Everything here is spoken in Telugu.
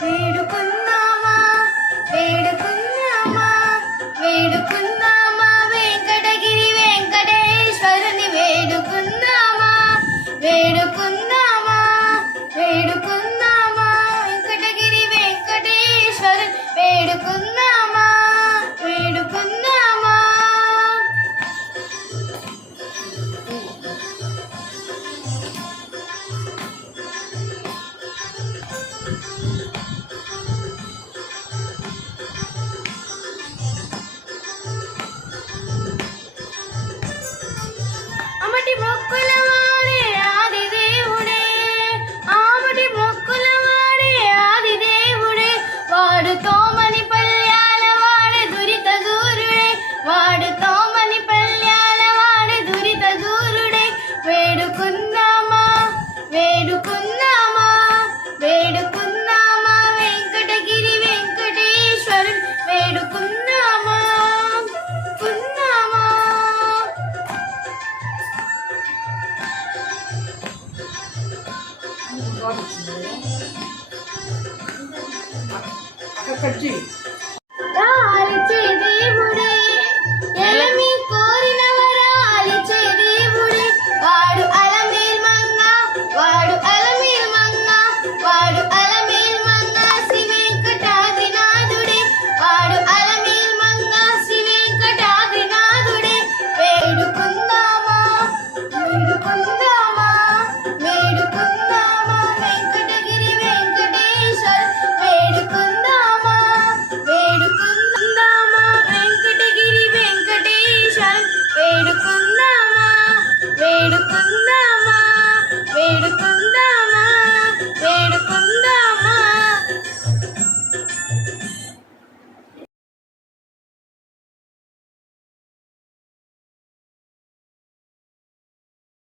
వేడుకున్నామా వేడుకున్నామా వేడుకున్నామా వెంకటగిరి వెంకటేశ్వరుని వేడుకున్నామా వేడుకున్నామా వేడుకున్నామా వెంకటగిరి వెంకటేశ్వరుని వేడుకున్నామా వేడుకున్నామా. అమటి మొక్కుల వాడే ఆది దేవుడే ఆమటి మొక్కుల వాడే ఆది దేవుడే వాడు తోమని పల్యాల వాడే దురిత దూరుడే వాడు తోమని పల్యాల వాడే దురిత దూరుడే వేడుకుందామా వేడుకుందామా వేడుకుందామా వెంకటగిరి వెంకటేశ్వరుడు వేడుకుందామా కుందామా. అక్కడ కట్ చేయి.